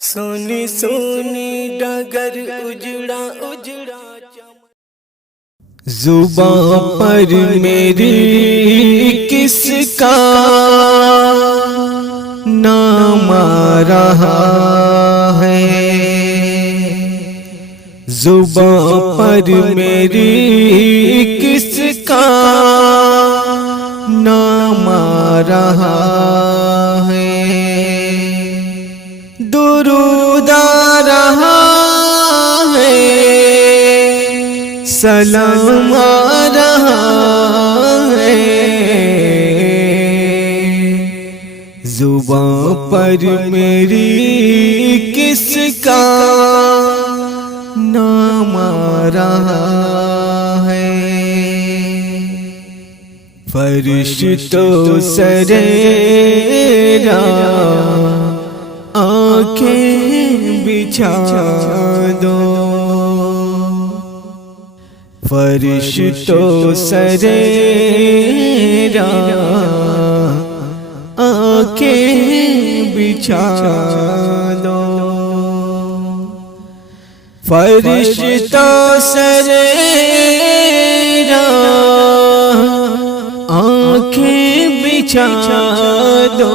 سونی سونی ڈگر اجڑا اجڑا زباں پر میری کس کا نام آ رہا ہے، زباں پر میری کس کا نام آ رہا ہے، درود آ رہا ہے، سلام آ رہا ہے، زباں پر میری کس کا نام آ رہا ہے، فرشتوں سرے آنکھیں بچھا دو، فرشتوں سرے آنکھیں بچھا دو، فرشتوں سرے آنکھیں بچھا دو،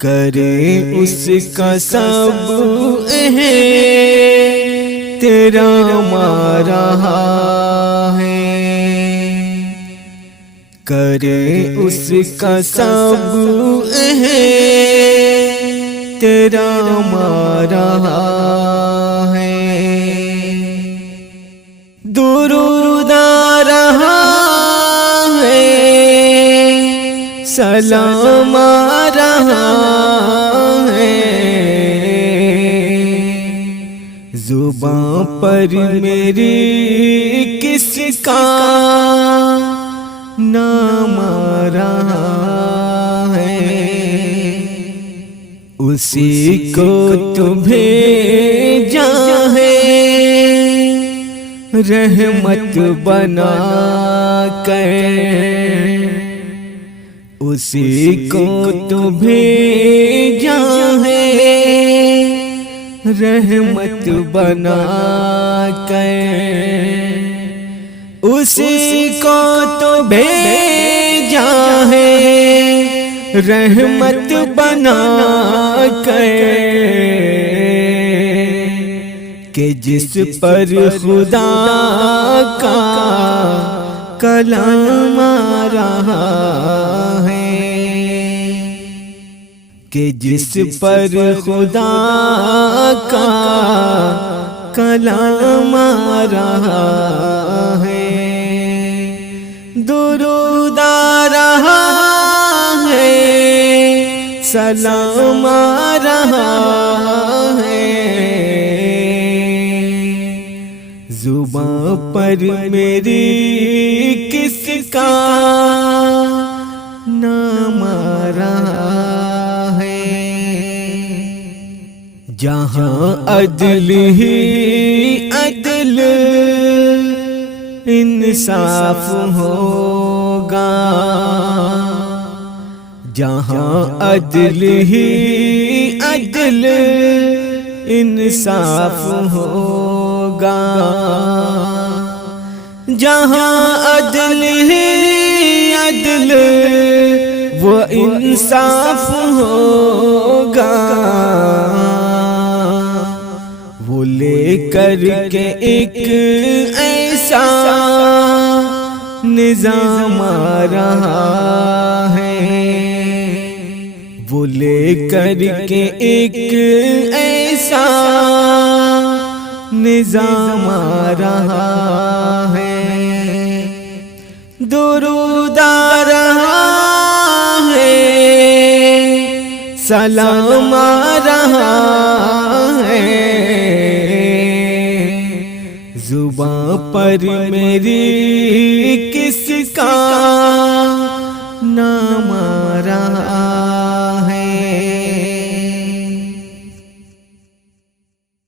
کرے اس کا سب تیرا مار رہا ہے، کرے اس کا سب تیرا مار رہا ہے، درود آ رہا ہے، سلام آ رہا ہے، زباں پر میری کس کا نام آ رہا ہے، اسی کو تو بھیجا ہے رحمت بنا کر، اسی کو تو بھیجا ہے رحمت بنا کر، اسی کو تو بھیجا ہے رحمت بنا کر، کہ جس پر خدا کا کلام آ رہا ہے، کہ جس پر خدا کا کلام آ رہا ہے، درود آ رہا ہے، سلام آ رہا ہے، زباں پر میری کس کا نام آ رہا ہے، جہاں عدل ہی عدل انصاف ہوگا، جہاں عدل ہی عدل انصاف ہوگا، جہاں عدل ہی عدل وہ انصاف ہوگا، وہ لے کر کے ایک ایسا نظام آ رہا ہے، وہ لے کر کے ایک ایسا نظام آ رہا ہے، درود آ رہا ہے، سلام آ رہا ہے، زباں پر میری کس کا نام آ رہا